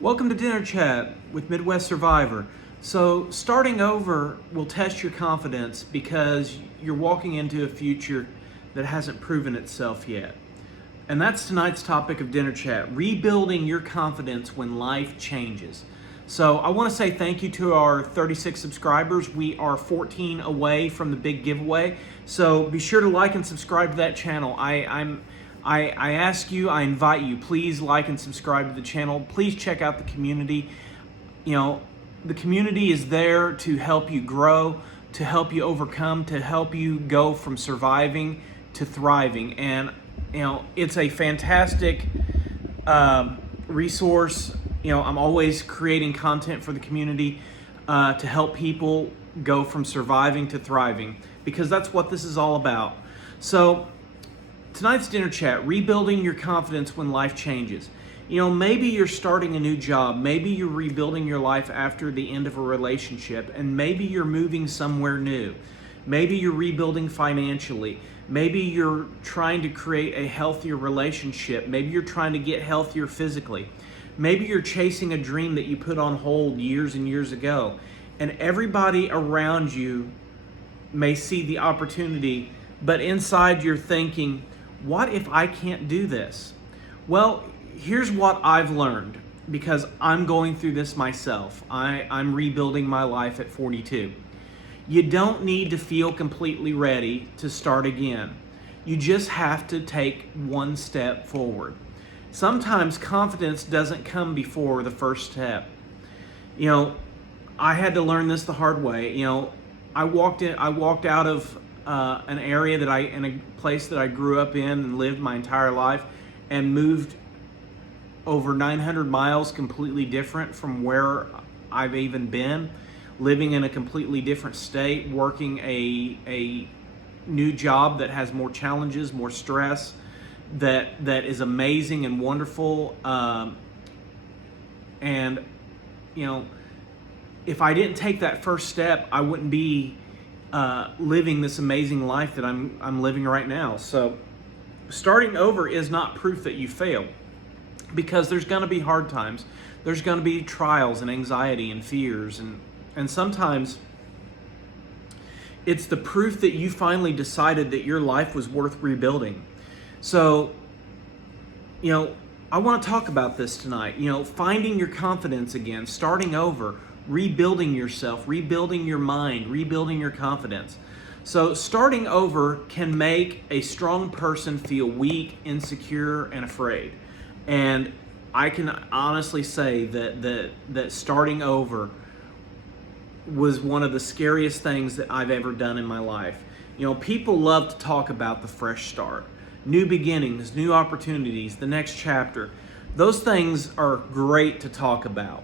Welcome to Dinner Chat with Midwest Survivor. So, starting over will test your confidence because you're walking into a future that hasn't proven itself yet. And that's tonight's topic of Dinner Chat, rebuilding your confidence when life changes. So, I want to say thank you to our 36 subscribers. We are 14 away from the big giveaway. So, be sure to like and subscribe to that channel. I ask you, I invite you, please like and subscribe to the channel. Please check out the community. The community is there to help you grow, to help you overcome, to help you go from surviving to thriving. And, it's a fantastic resource. I'm always creating content for the community to help people go from surviving to thriving, because that's what this is all about. So, tonight's Dinner Chat, rebuilding your confidence when life changes. Maybe you're starting a new job, maybe you're rebuilding your life after the end of a relationship, and maybe you're moving somewhere new. Maybe you're rebuilding financially. Maybe you're trying to create a healthier relationship. Maybe you're trying to get healthier physically. Maybe you're chasing a dream that you put on hold years and years ago. And everybody around you may see the opportunity, but inside you're thinking, what if I can't do this? Well, here's what I've learned, because I'm going through this myself. I'm rebuilding my life at 42. You don't need to feel completely ready to start again. You just have to take one step forward. Sometimes confidence doesn't come before the first step. I had to learn this the hard way. I walked out of an area in a place that I grew up in and lived my entire life, and moved over 900 miles completely different from where I've even been, living in a completely different state, working a new job that has more challenges, more stress, that is amazing and wonderful. And if I didn't take that first step, I wouldn't be living this amazing life that I'm living right now. So starting over is not proof that you failed, because there's going to be hard times. There's going to be trials and anxiety and fears, and sometimes it's the proof that you finally decided that your life was worth rebuilding. So, I want to talk about this tonight. Finding your confidence again, starting over, rebuilding yourself, rebuilding your mind, rebuilding your confidence. So starting over can make a strong person feel weak, insecure, and afraid. And I can honestly say that starting over was one of the scariest things that I've ever done in my life. People love to talk about the fresh start, new beginnings, new opportunities, the next chapter. Those things are great to talk about.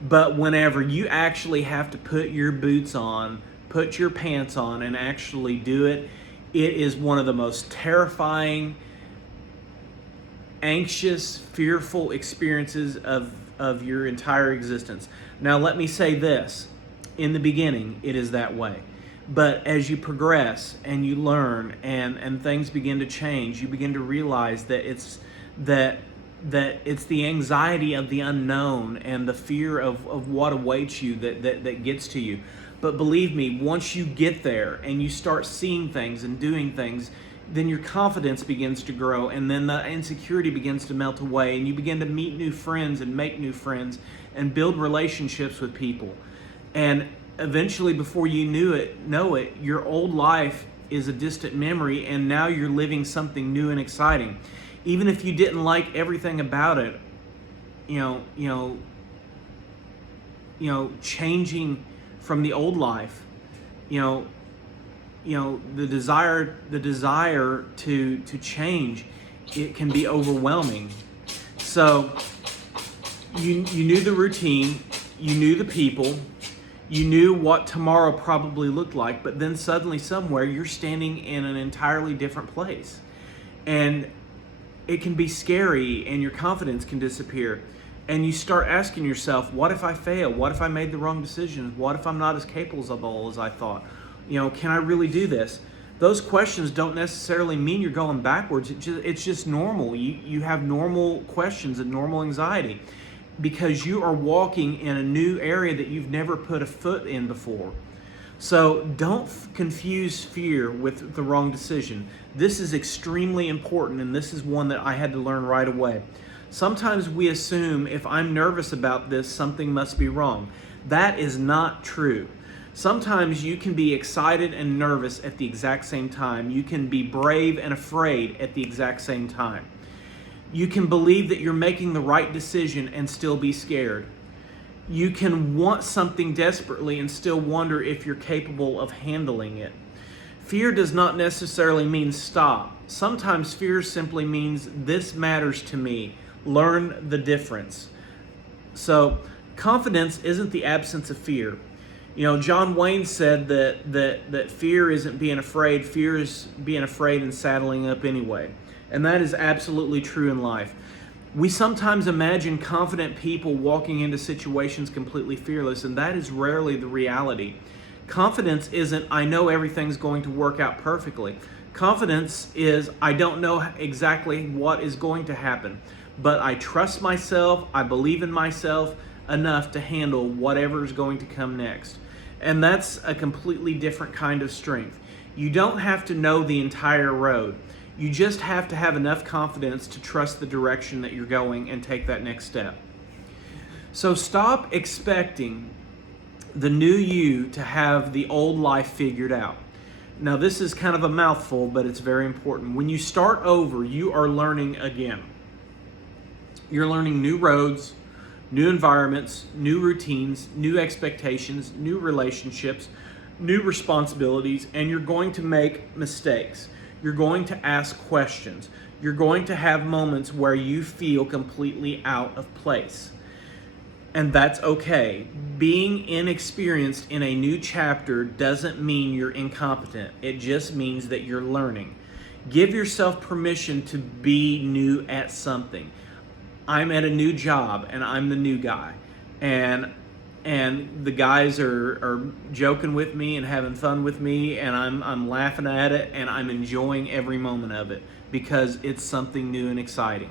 But whenever you actually have to put your boots on, put your pants on, and actually do it, it is one of the most terrifying, anxious, fearful experiences of your entire existence. Now, let me say this. In the beginning, it is that way. But as you progress and you learn and things begin to change, you begin to realize that it's the anxiety of the unknown and the fear of what awaits you that gets to you. But believe me, once you get there and you start seeing things and doing things, then your confidence begins to grow, and then the insecurity begins to melt away, and you begin to meet new friends and make new friends and build relationships with people. And eventually, before you know it, your old life is a distant memory, and now you're living something new and exciting. Even if you didn't like everything about it, changing from the old life, the desire to change, it can be overwhelming. So you knew the routine, you knew the people, you knew what tomorrow probably looked like, but then suddenly somewhere you're standing in an entirely different place. And it can be scary, and your confidence can disappear. And you start asking yourself, what if I fail? What if I made the wrong decisions? What if I'm not as capable as I thought? Can I really do this? Those questions don't necessarily mean you're going backwards. It's just normal. You have normal questions and normal anxiety. because you are walking in a new area that you've never put a foot in before. So don't confuse fear with the wrong decision. This is extremely important, and this is one that I had to learn right away. Sometimes we assume if I'm nervous about this, something must be wrong. That is not true. Sometimes you can be excited and nervous at the exact same time. You can be brave and afraid at the exact same time. You can believe that you're making the right decision and still be scared. You can want something desperately and still wonder if you're capable of handling it. Fear does not necessarily mean stop. Sometimes fear simply means this matters to me. Learn the difference. So, confidence isn't the absence of fear. John Wayne said that fear isn't being afraid, fear is being afraid and saddling up anyway. And that is absolutely true in life. We sometimes imagine confident people walking into situations completely fearless, and that is rarely the reality. Confidence isn't, I know everything's going to work out perfectly. Confidence is, I don't know exactly what is going to happen, but I trust myself, I believe in myself enough to handle whatever is going to come next. And that's a completely different kind of strength. You don't have to know the entire road. You just have to have enough confidence to trust the direction that you're going and take that next step. So stop expecting the new you to have the old life figured out. Now, this is kind of a mouthful, but it's very important. When you start over, you are learning again. You're learning new roads, new environments, new routines, new expectations, new relationships, new responsibilities, and you're going to make mistakes. You're going to ask questions. You're going to have moments where you feel completely out of place. And that's okay. Being inexperienced in a new chapter doesn't mean you're incompetent. It just means that you're learning. Give yourself permission to be new at something. I'm at a new job and I'm the new guy. And the guys are joking with me and having fun with me, and I'm laughing at it, and I'm enjoying every moment of it because it's something new and exciting.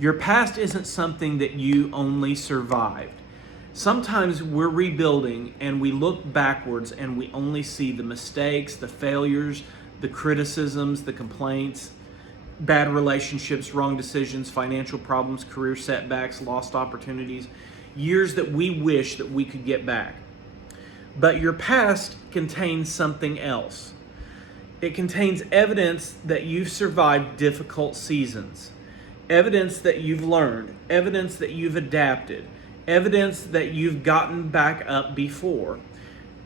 Your past isn't something that you only survived. Sometimes we're rebuilding and we look backwards and we only see the mistakes, the failures, the criticisms, the complaints, bad relationships, wrong decisions, financial problems, career setbacks, lost opportunities, years that we wish that we could get back. But your past contains something else. It contains evidence that you've survived difficult seasons, evidence that you've learned, evidence that you've adapted, evidence that you've gotten back up before.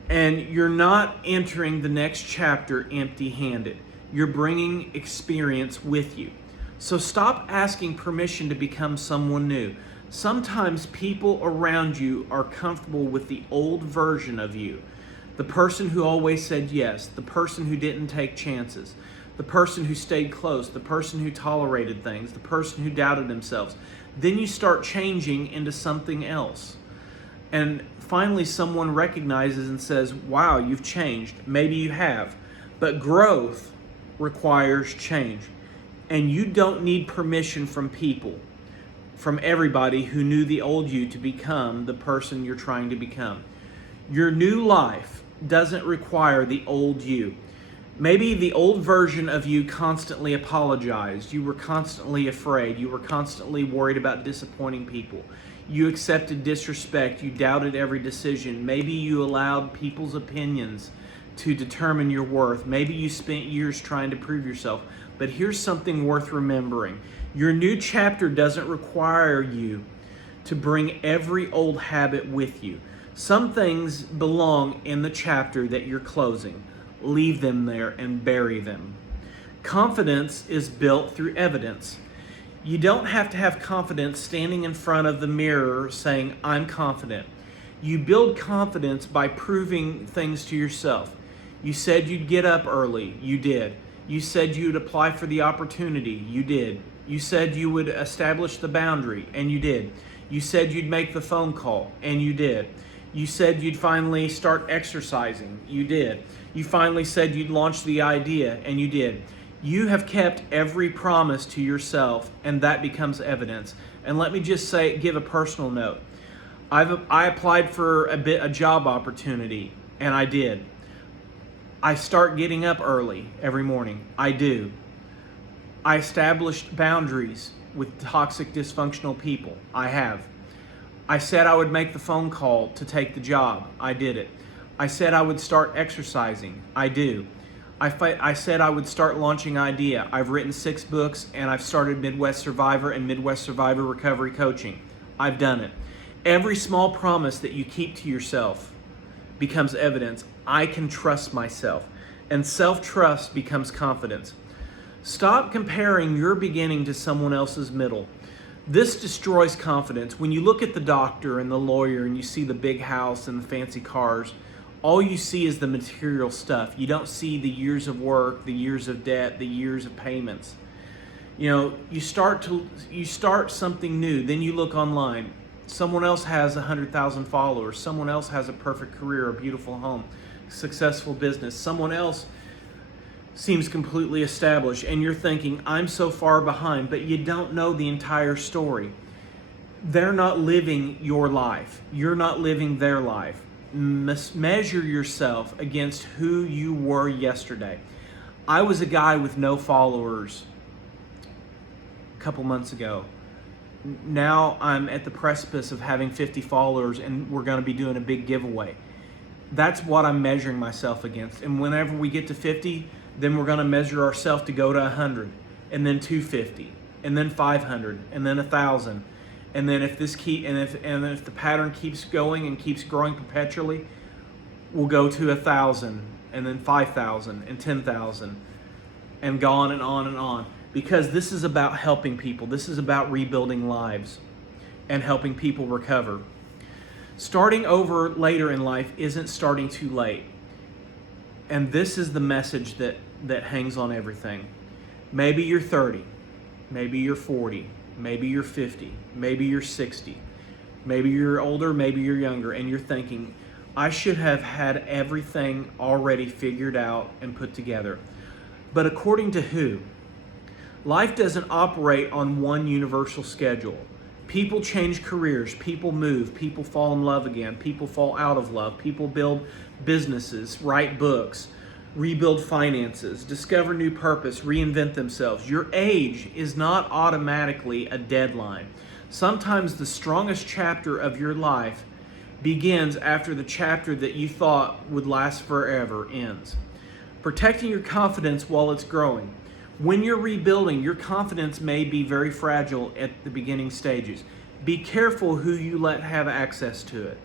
And you're not entering the next chapter empty-handed. You're bringing experience with you. So stop asking permission to become someone new. Sometimes people around you are comfortable with the old version of you. The person who always said yes, the person who didn't take chances, the person who stayed close, the person who tolerated things, the person who doubted themselves. Then you start changing into something else. And finally someone recognizes and says, wow, you've changed. Maybe you have. But growth requires change. And you don't need permission from people, from everybody who knew the old you to become the person you're trying to become. Your new life doesn't require the old you. Maybe the old version of you constantly apologized. You were constantly afraid. You were constantly worried about disappointing people. You accepted disrespect. You doubted every decision. Maybe you allowed people's opinions to determine your worth. Maybe you spent years trying to prove yourself. But here's something worth remembering. Your new chapter doesn't require you to bring every old habit with you. Some things belong in the chapter that you're closing. Leave them there and bury them. Confidence is built through evidence. You don't have to have confidence standing in front of the mirror saying, I'm confident. You build confidence by proving things to yourself. You said you'd get up early. You did. You said you'd apply for the opportunity. You did. You said you would establish the boundary, and you did. You said you'd make the phone call, and you did. You said you'd finally start exercising. You did. You finally said you'd launch the idea, and you did. You have kept every promise to yourself, and that becomes evidence. And let me just give a personal note. I applied for a job opportunity, and I did. I start getting up early every morning. I do. I established boundaries with toxic, dysfunctional people. I have. I said I would make the phone call to take the job. I did it. I said I would start exercising. I do. I said I would start launching IDEA. I've written 6 books, and I've started Midwest Survivor and Midwest Survivor Recovery Coaching. I've done it. Every small promise that you keep to yourself becomes evidence. I can trust myself. And self-trust becomes confidence. Stop comparing your beginning to someone else's middle. This destroys confidence. When you look at the doctor and the lawyer and you see the big house and the fancy cars, all you see is the material stuff. You don't see the years of work, the years of debt, the years of payments. You start something new, then you look online. Someone else has 100,000 followers. Someone else has a perfect career, a beautiful home, successful business. Someone else seems completely established, and you're thinking, I'm so far behind, but you don't know the entire story. They're not living your life. You're not living their life. Measure yourself against who you were yesterday. I was a guy with no followers a couple months ago. Now I'm at the precipice of having 50 followers, and we're going to be doing a big giveaway. That's what I'm measuring myself against. And whenever we get to 50, then we're going to measure ourselves to go to 100, and then 250, and then 500, and then 1,000. And then if the pattern keeps going and keeps growing perpetually, we'll go to 1,000, and then 5,000, and 10,000, and go on and on and on. Because this is about helping people. This is about rebuilding lives and helping people recover. Starting over later in life isn't starting too late. And this is the message that hangs on everything. Maybe you're 30, maybe you're 40, maybe you're 50, maybe you're 60, maybe you're older, maybe you're younger, and you're thinking, I should have had everything already figured out and put together. But according to who? Life doesn't operate on one universal schedule. People change careers, people move, people fall in love again, people fall out of love, people build businesses, write books, rebuild finances, discover new purpose, reinvent themselves. Your age is not automatically a deadline. Sometimes the strongest chapter of your life begins after the chapter that you thought would last forever ends. Protecting your confidence while it's growing. When you're rebuilding, your confidence may be very fragile at the beginning stages. Be careful who you let have access to it.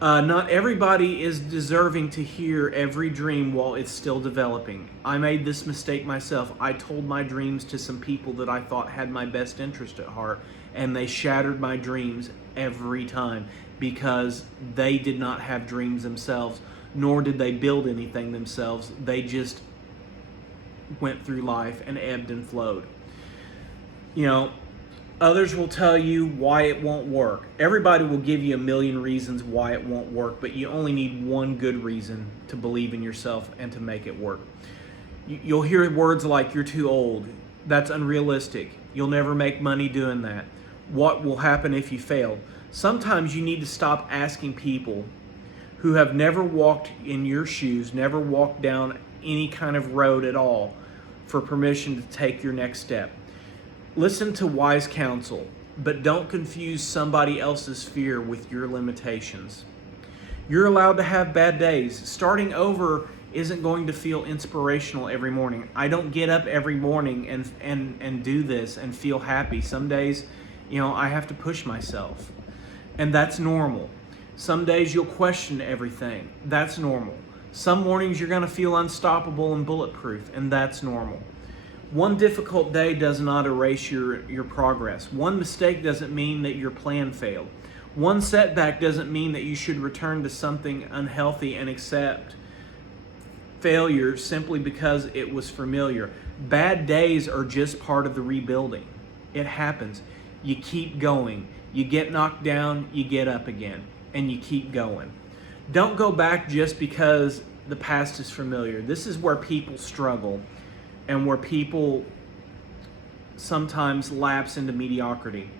Not everybody is deserving to hear every dream while it's still developing. I made this mistake myself. I told my dreams to some people that I thought had my best interest at heart, and they shattered my dreams every time because they did not have dreams themselves, nor did they build anything themselves. They just went through life and ebbed and flowed. Others will tell you why it won't work. Everybody will give you a million reasons why it won't work, but you only need one good reason to believe in yourself and to make it work. You'll hear words like, you're too old. That's unrealistic. You'll never make money doing that. What will happen if you fail? Sometimes you need to stop asking people who have never walked in your shoes, never walked down any kind of road at all, for permission to take your next step. Listen to wise counsel, but don't confuse somebody else's fear with your limitations. You're allowed to have bad days. Starting over isn't going to feel inspirational every morning. I don't get up every morning and do this and feel happy. Some days, I have to push myself, and that's normal. Some days you'll question everything. That's normal. Some mornings you're going to feel unstoppable and bulletproof, and that's normal. One difficult day does not erase your progress. One mistake doesn't mean that your plan failed. One setback doesn't mean that you should return to something unhealthy and accept failure simply because it was familiar. Bad days are just part of the rebuilding. It happens. You keep going. You get knocked down, you get up again, and you keep going. Don't go back just because the past is familiar. This is where people struggle and where people sometimes lapse into mediocrity.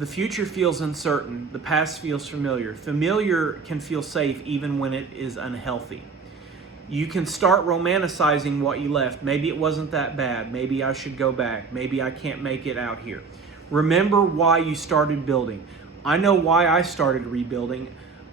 The future feels uncertain. The past feels familiar. Familiar can feel safe even when it is unhealthy. You can start romanticizing what you left. Maybe it wasn't that bad. Maybe I should go back. Maybe I can't make it out here. Remember why you started building. I know why I started rebuilding.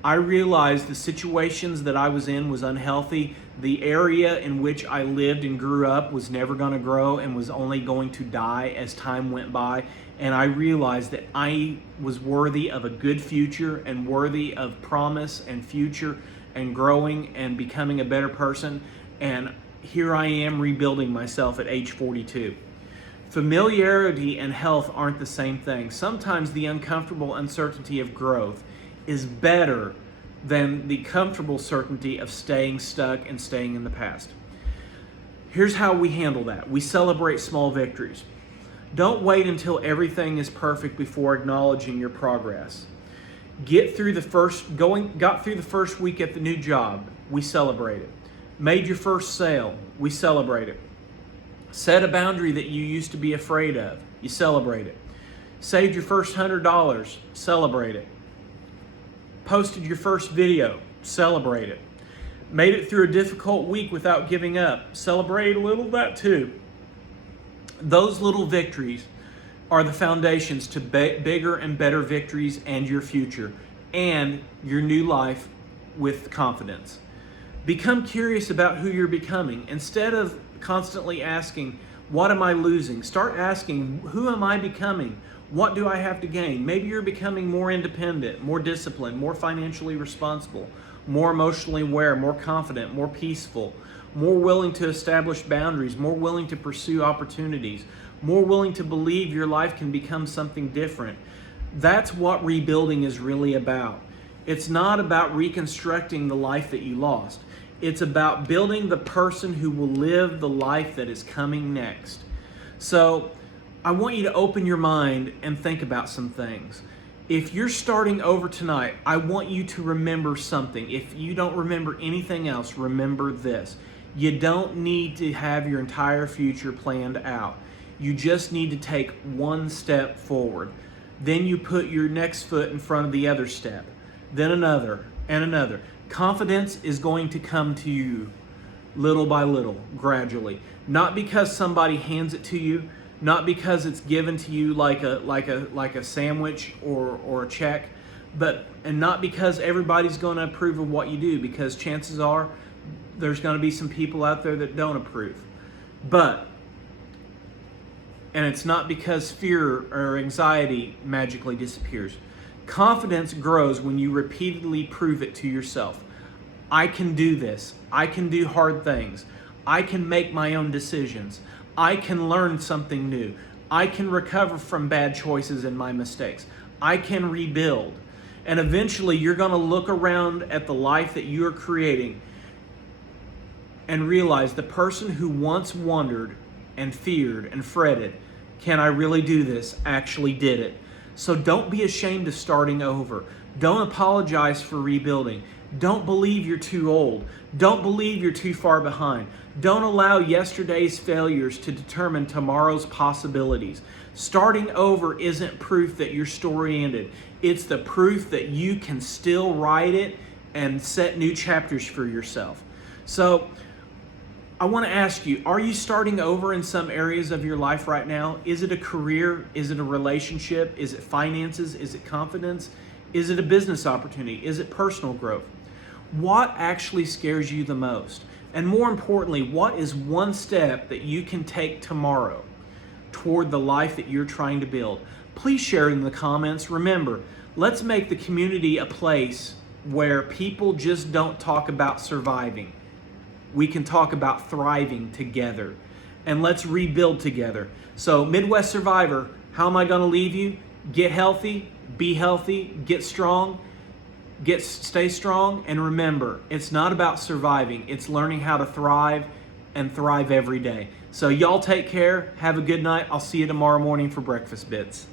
I realized the situations that I was in was unhealthy. The area in which I lived and grew up was never going to grow and was only going to die as time went by. And I realized that I was worthy of a good future and worthy of promise and future and growing and becoming a better person. And here I am rebuilding myself at age 42. Familiarity and health aren't the same thing. Sometimes the uncomfortable uncertainty of growth is better than the comfortable certainty of staying stuck and staying in the past. Here's how we handle that. We celebrate small victories. Don't wait until everything is perfect before acknowledging your progress. Got through the first week at the new job, we celebrate it. Made your first sale, we celebrate it. Set a boundary that you used to be afraid of, you celebrate it. Saved your first $100, celebrate it. Posted your first video, celebrate it. Made it through a difficult week without giving up, celebrate a little of that too. Those little victories are the foundations to bigger and better victories and your future and your new life with confidence. Become curious about who you're becoming. Instead of constantly asking, what am I losing? Start asking, who am I becoming? What do I have to gain? Maybe you're becoming more independent, more disciplined, more financially responsible, more emotionally aware, more confident, more peaceful, more willing to establish boundaries, more willing to pursue opportunities, more willing to believe your life can become something different. That's what rebuilding is really about. It's not about reconstructing the life that you lost. It's about building the person who will live the life that is coming next. So I want you to open your mind and think about some things. If you're starting over tonight, I want you to remember something. If you don't remember anything else, remember this. You don't need to have your entire future planned out. You just need to take one step forward. Then you put your next foot in front of the other step, then another and another. Confidence is going to come to you little by little, gradually. Not because somebody hands it to you, not because it's given to you like a sandwich or a check, and not because everybody's going to approve of what you do, because chances are there's going to be some people out there that don't approve. And it's not because fear or anxiety magically disappears. Confidence grows when you repeatedly prove it to yourself. I can do this. I can do hard things. I can make my own decisions. I can learn something new. I can recover from bad choices and my mistakes. I can rebuild. And eventually you're going to look around at the life that you are creating and realize the person who once wondered and feared and fretted, can I really do this, actually did it. So don't be ashamed of starting over. Don't apologize for rebuilding. Don't believe you're too old. Don't believe you're too far behind. Don't allow yesterday's failures to determine tomorrow's possibilities. Starting over isn't proof that your story ended. It's the proof that you can still write it and set new chapters for yourself. So I want to ask you, are you starting over in some areas of your life right now? Is it a career? Is it a relationship? Is it finances? Is it confidence? Is it a business opportunity? Is it personal growth? What actually scares you the most? And more importantly, what is one step that you can take tomorrow toward the life that you're trying to build? Please share it in the comments. Remember, let's make the community a place where people just don't talk about surviving. We can talk about thriving together, and let's rebuild together. So Midwest Survivor, how am I going to leave you? Get healthy, be healthy, get strong, stay strong, and remember, it's not about surviving. It's learning how to thrive and thrive every day. So y'all take care. Have a good night. I'll see you tomorrow morning for Breakfast Bits.